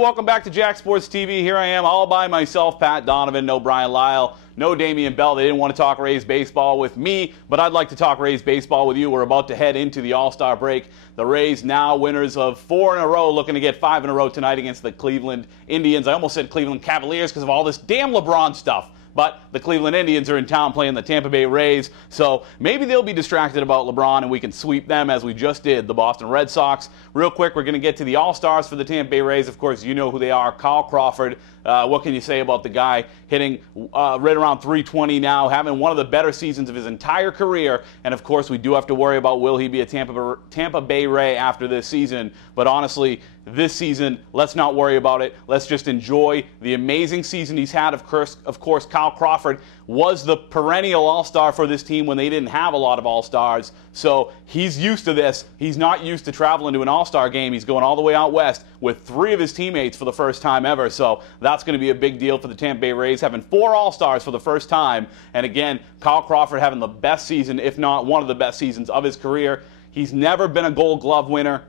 welcome back to Jack Sports TV. Here I am all by myself, Pat Donovan, no Brian Lyle, no Damian Bell. They didn't want to talk Rays baseball with me, but I'd like to talk Rays baseball with you. We're about to head into the All-Star break. The Rays now winners of 4 in a row, looking to get 5 in a row tonight against the Cleveland Indians. I almost said Cleveland Cavaliers because of all this damn LeBron stuff. But the Cleveland Indians are in town playing the Tampa Bay Rays, so maybe they'll be distracted about LeBron and we can sweep them as we just did the Boston Red Sox. Real quick, we're going to get to the All-Stars for the Tampa Bay Rays. Of course, you know who they are. Kyle Crawford. What can you say about the guy hitting right around 320 now, having one of the better seasons of his entire career? And, of course, we do have to worry about will he be a Tampa Bay Ray after this season. But, honestly, this season, let's not worry about it. Let's just enjoy the amazing season he's had. Of course, Kyle Crawford was the perennial all-star for this team when they didn't have a lot of all-stars. So he's used to this. He's not used to traveling to an all-star game. He's going all the way out west with 3 of his teammates for the first time ever. So that's going to be a big deal for the Tampa Bay Rays, having 4 all-stars for the first time. And again, Kyle Crawford having the best season, if not one of the best seasons of his career. He's never been a Gold Glove winner.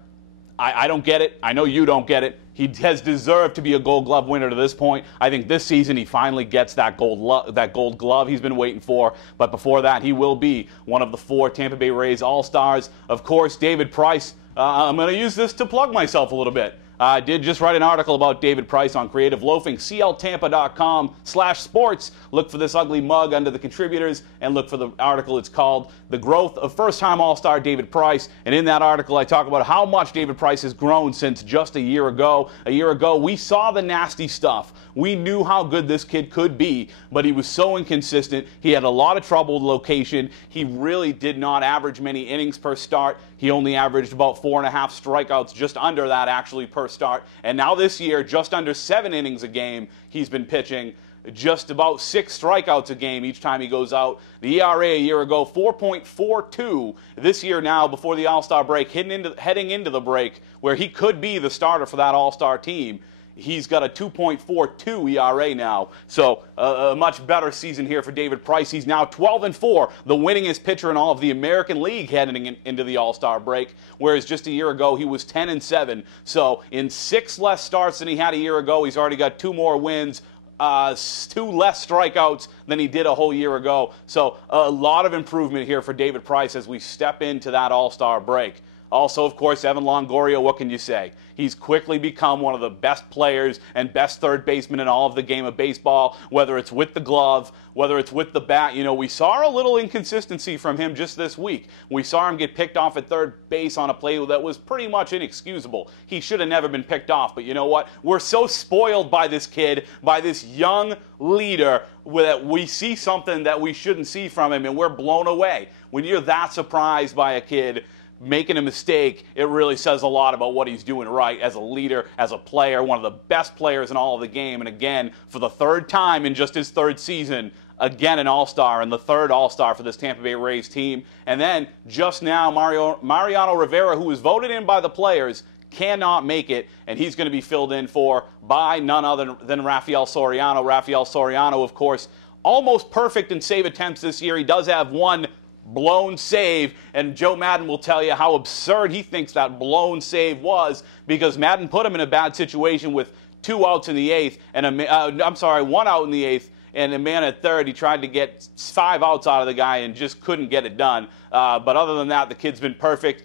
I don't get it. I know you don't get it. He has deserved to be a Gold Glove winner to this point. I think this season he finally gets that Gold Glove he's been waiting for. But before that, he will be one of the 4 Tampa Bay Rays All-Stars. Of course, David Price. I'm going to use this to plug myself a little bit. I did just write an article about David Price on Creative Loafing, cltampa.com/sports. Look for this ugly mug under the contributors and look for the article. It's called The Growth of First-Time All-Star David Price. And in that article, I talk about how much David Price has grown since just a year ago. A year ago, we saw the nasty stuff. We knew how good this kid could be, but he was so inconsistent. He had a lot of trouble with location. He really did not average many innings per start. He only averaged about 4.5 strikeouts, just under that actually per start. And now this year, just under 7 innings a game, he's been pitching just about 6 strikeouts a game each time he goes out. The ERA a year ago, 4.42. This year now, before the All-Star break, heading into the break, where he could be the starter for that All-Star team. He's got a 2.42 ERA now, so a much better season here for David Price. He's now 12-4, the winningest pitcher in all of the American League heading into the All-Star break, whereas just a year ago he was 10-7. So in 6 less starts than he had a year ago, he's already got 2 more wins, 2 less strikeouts than he did a whole year ago. So a lot of improvement here for David Price as we step into that All-Star break. Also, of course, Evan Longoria, what can you say? He's quickly become one of the best players and best third baseman in all of the game of baseball, whether it's with the glove, whether it's with the bat. You know, we saw a little inconsistency from him just this week. We saw him get picked off at third base on a play that was pretty much inexcusable. He should have never been picked off, but you know what? We're so spoiled by this kid, by this young leader, that we see something that we shouldn't see from him, and we're blown away. When you're that surprised by a kid making a mistake, it really says a lot about what he's doing right as a leader, as a player, one of the best players in all of the game. And again, for the 3rd time in just his 3rd season, again an all-star and the 3rd all-star for this Tampa Bay Rays team. And then just now, Mariano Rivera, who was voted in by the players, cannot make it, and he's going to be filled in for by none other than Rafael Soriano. Rafael Soriano, of course, almost perfect in save attempts this year. He does have 1 blown save, and Joe Maddon will tell you how absurd he thinks that blown save was, because Maddon put him in a bad situation with 2 outs in the 8th, and 1 out in the 8th, and a man at third. He tried to get 5 outs out of the guy and just couldn't get it done. But other than that, the kid's been perfect.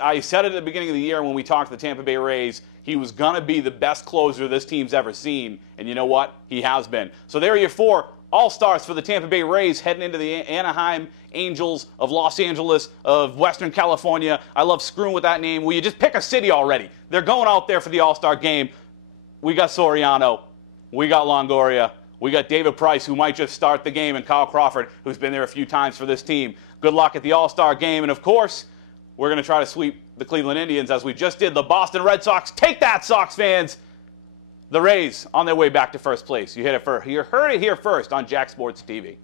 I said it at the beginning of the year when we talked to the Tampa Bay Rays, he was going to be the best closer this team's ever seen, and you know what? He has been. So there are your 4 All-Stars for the Tampa Bay Rays heading into the Anaheim Angels of Los Angeles of Western California. I love screwing with that name. Will you just pick a city already? They're going out there for the All-Star game. We got Soriano. We got Longoria. We got David Price, who might just start the game, and Kyle Crawford, who's been there a few times for this team. Good luck at the All-Star game. And, of course, we're going to try to sweep the Cleveland Indians as we just did the Boston Red Sox. Take that, Sox fans! The Rays on their way back to first place. You heard it here first on Jack Sports TV.